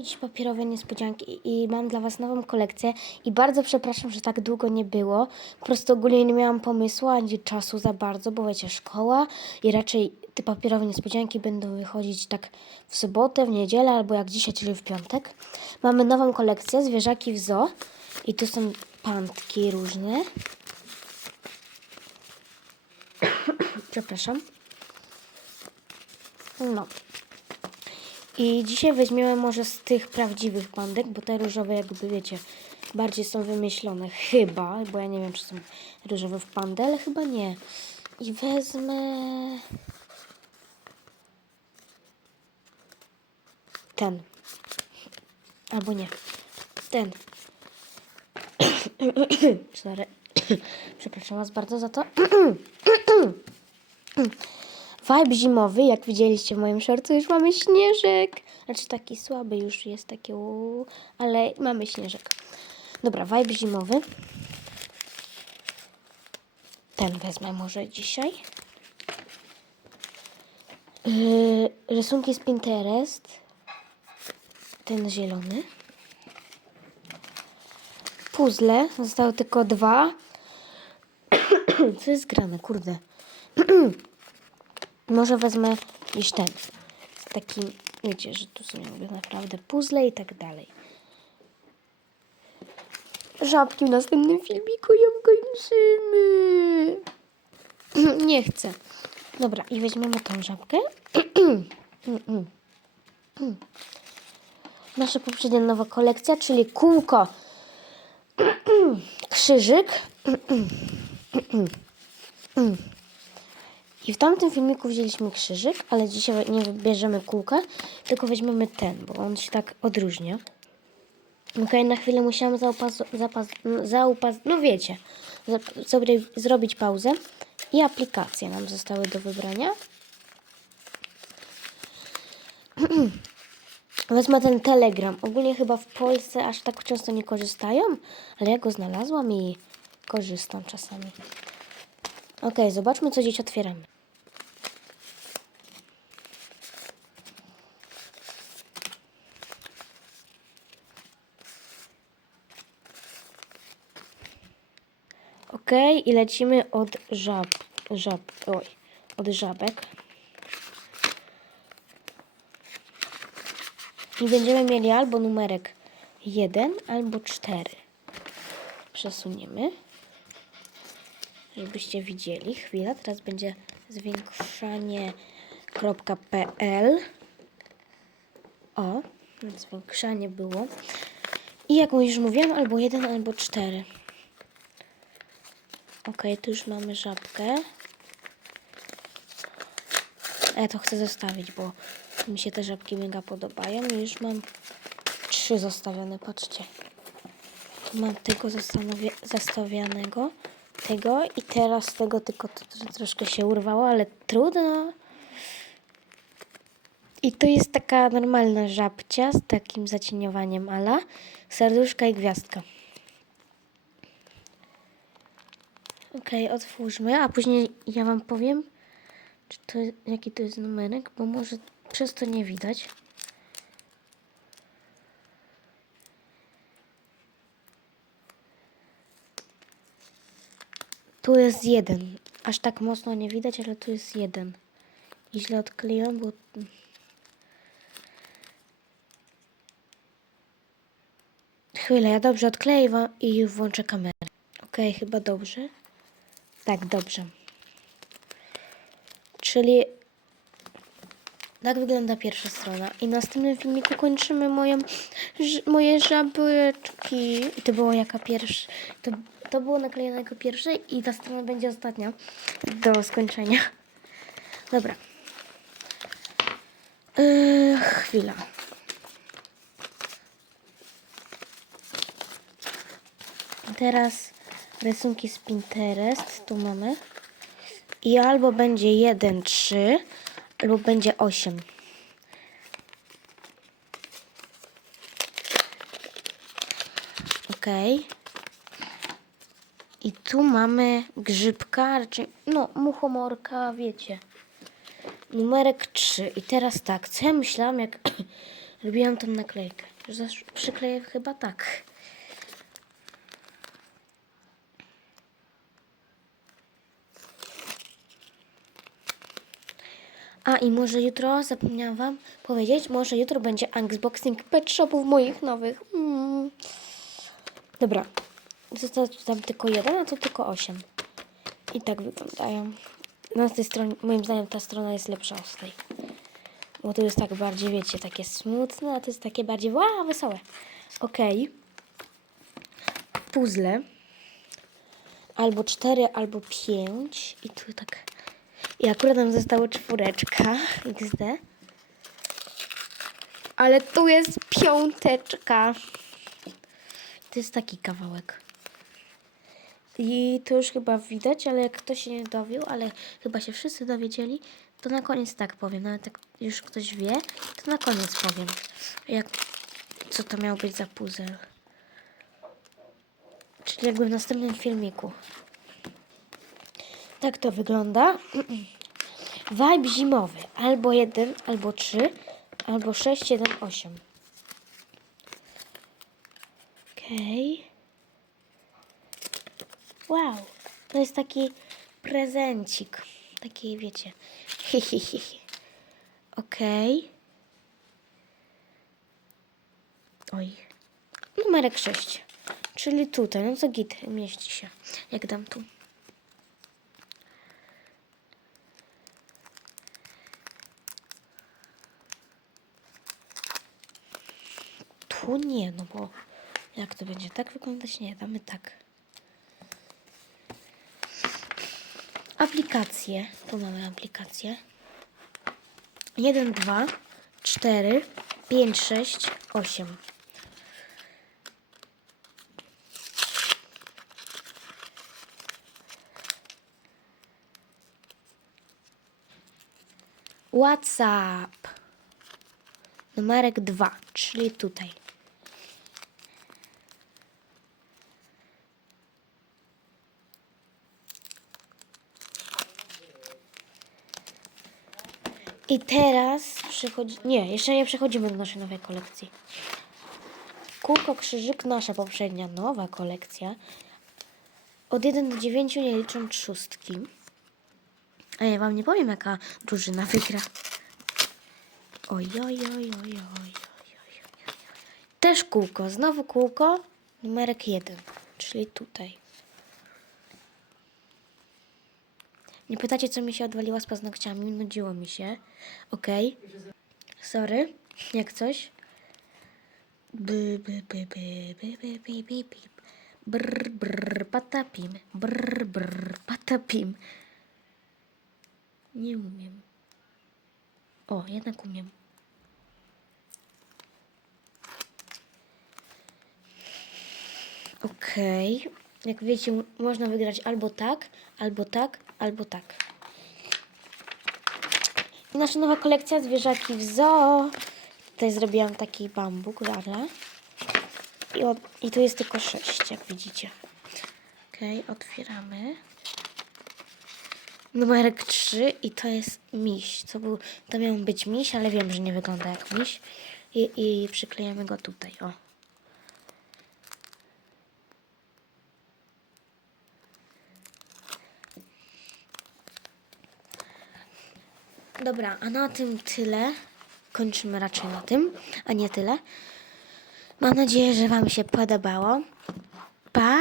robić papierowe niespodzianki i mam dla Was nową kolekcję i bardzo przepraszam, że tak długo nie było. Po prostu ogólnie nie miałam pomysłu ani czasu za bardzo, bo wiecie, szkoła i raczej te papierowe niespodzianki będą wychodzić tak w sobotę, w niedzielę albo jak dzisiaj, czyli w piątek. Mamy nową kolekcję, zwierzaki w zoo i tu są pantki różne. Przepraszam. No. I dzisiaj weźmiemy może z tych prawdziwych pandek, bo te różowe jakby wiecie, bardziej są wymyślone. Chyba, bo ja nie wiem czy są różowe w pandę, ale chyba nie. I wezmę ten. Albo nie. Ten. Przepraszam Was bardzo za to. Vibe zimowy, jak widzieliście w moim shortu, już mamy śnieżek. Znaczy taki słaby już jest, taki uuu, ale mamy śnieżek. Dobra, vibe zimowy. Ten wezmę może dzisiaj. Yy, rysunki z Pinterest. Ten zielony. Puzzle. Zostały tylko dwa. Co jest grane, kurde. Może wezmę gdzieś ten. Taki, wiecie, że tu są jakby naprawdę puzzle i tak dalej. Żabki w następnym filmiku ją kończymy. Nie chcę. Dobra, i weźmiemy tą żabkę. Nasza poprzednia nowa kolekcja, czyli kółko, krzyżyk. I w tamtym filmiku wzięliśmy krzyżyk, ale dzisiaj nie bierzemy kółka, tylko weźmiemy ten, bo on się tak odróżnia. Okej, na chwilę musiałam zaupas, zapas, zaupas, no wiecie, sobie zrobić pauzę i aplikacje nam zostały do wybrania. Wezmę ten Telegram. Ogólnie chyba w Polsce aż tak często nie korzystają, ale ja go znalazłam i korzystam czasami. Okej, zobaczmy co dziś otwieramy. Okej, i lecimy od żab, żab, oj, od żabek. I będziemy mieli albo numerek 1, albo 4. Przesuniemy żebyście widzieli. Chwila, teraz będzie zwiększanie.pl. O, zwiększanie było. I jak już mówiłam, albo jeden, albo cztery. Ok, tu już mamy żabkę. Ja to chcę zostawić, bo mi się te żabki mega podobają. I już mam trzy zostawione, patrzcie. Tu mam tego zastanowie- zastawionego, tego i teraz tego tylko to, to troszkę się urwało, ale trudno. I to jest taka normalna żabcia z takim zacieniowaniem ala serduszka i gwiazdka. Okej, otwórzmy, a później ja wam powiem, czy to, jaki to jest numerek, bo może przez to nie widać. Tu jest jeden. Aż tak mocno nie widać, ale tu jest jeden. I źle odkleiłam, bo... Chwilę, ja dobrze odkleję i włączę kamerę. Okej, chyba dobrze. Tak, dobrze. Czyli tak wygląda pierwsza strona. I w następnym filmiku kończymy moją, ż, moje żabeczki. I to było jaka pierwsza. To, to było naklejone jako pierwsze i ta strona będzie ostatnia do skończenia. Dobra. Yy, chwila. Teraz rysunki z Pinterest. Tu mamy. I albo będzie 1, 3, albo będzie 8. Ok. I tu mamy grzybka, raczej, no, muchomorka, wiecie. Numerek 3. I teraz tak, co ja myślałam, jak Robiłam tą naklejkę. Zasz- przykleję chyba tak. A i może jutro, zapomniałam Wam powiedzieć, może jutro będzie unboxing pet shopów moich nowych. Mm. Dobra, został tam tylko jeden, a tu tylko osiem. I tak wyglądają. Na tej stronie, moim zdaniem ta strona jest lepsza od tej. Bo to jest tak bardziej, wiecie, takie smutne, a to jest takie bardziej, wow, wesołe. Okej. Puzzle. Albo cztery, albo pięć. I tu tak... I akurat nam została czwóreczka. XD. Ale tu jest piąteczka. To jest taki kawałek. I to już chyba widać, ale jak ktoś się nie dowił, ale chyba się wszyscy dowiedzieli, to na koniec tak powiem. Nawet jak już ktoś wie, to na koniec powiem. Jak, co to miał być za puzzle. Czyli jakby w następnym filmiku. Tak to wygląda. Vibe zimowy. Albo 1, albo 3, albo 6, 1, 8. Okej. Wow. To jest taki prezencik. Taki, wiecie. Okej. Oj. Numerek 6. Czyli tutaj. No to git mieści się. Jak dam tu. Tu nie, no bo jak to będzie tak wyglądać? Nie, damy tak. Aplikacje. Tu mamy aplikacje. 1, 2, 4, 5, 6, 8. WhatsApp. Numerek 2, czyli tutaj. I teraz przechodzi... Nie, jeszcze nie przechodzimy do naszej nowej kolekcji. Kółko krzyżyk, nasza poprzednia nowa kolekcja. Od 1 do 9 nie licząc szóstki. A ja wam nie powiem, jaka drużyna wygra. Oj, oj, oj, oj, oj, oj, oj, oj. Też kółko, znowu kółko, numerek 1, czyli tutaj. Nie pytacie, co mi się odwaliła z paznokciami. Nudziło mi się. Okej. Okay. Sorry. Jak coś. Brr, brr, patapim. Brr, brr, patapim. Nie umiem. O, jednak umiem. Okej. Okay. Jak wiecie, można wygrać albo tak, albo tak, albo tak. I nasza nowa kolekcja zwierzaki w zoo. Tutaj zrobiłam taki bambuk, darla. I, I tu jest tylko sześć, jak widzicie. Okej, otwieramy. Numerek 3 i to jest miś. Co był, to miał być miś, ale wiem, że nie wygląda jak miś. I, i przyklejamy go tutaj, o. Dobra, a na tym tyle. Kończymy raczej na tym, a nie tyle. Mam nadzieję, że Wam się podobało. Pa!